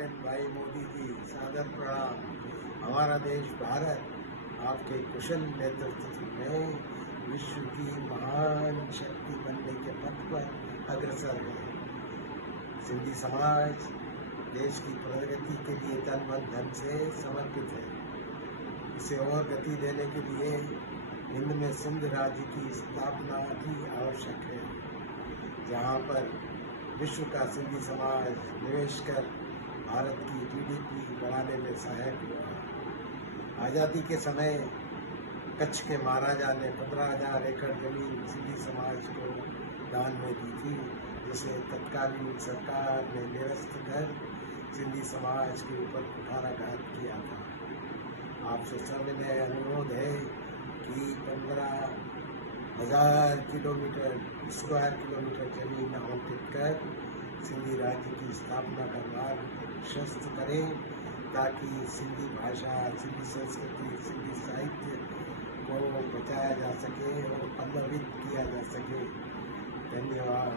नरेंद्र भाई मोदी जी, सादर प्रणाम। हमारा देश भारत आपके कुशल नेतृत्व में विश्व की महान शक्ति बनने के पथ पर अग्रसर है। सिंधी समाज देश की प्रगति के लिए तन मन धन से समर्पित है। इसे और गति देने के लिए हिंद में सिंध राज्य की स्थापना की आवश्यक है, जहाँ पर विश्व का सिंधी समाज निवेश कर भारत की जीडीपी बढ़ाने में सहायक हुआ। आज़ादी के समय कच्छ के महाराजा ने 15,000 एकड़ जमीन सिंधी समाज को दान में दी थी, जिसे तत्कालीन सरकार ने निरस्त कर सिंधी समाज के ऊपर कुठाराघात किया था। आपसे सविनय अनुरोध है कि 15,000 स्क्वायर किलोमीटर जमीन आवंटित कर सिंधी राज्य की स्थापना का मार्ग प्रशस्त करें, ताकि सिंधी भाषा, सिंधी संस्कृति, सिंधी साहित्य को बचाया जा सके और पल्लवित किया जा सके। धन्यवाद।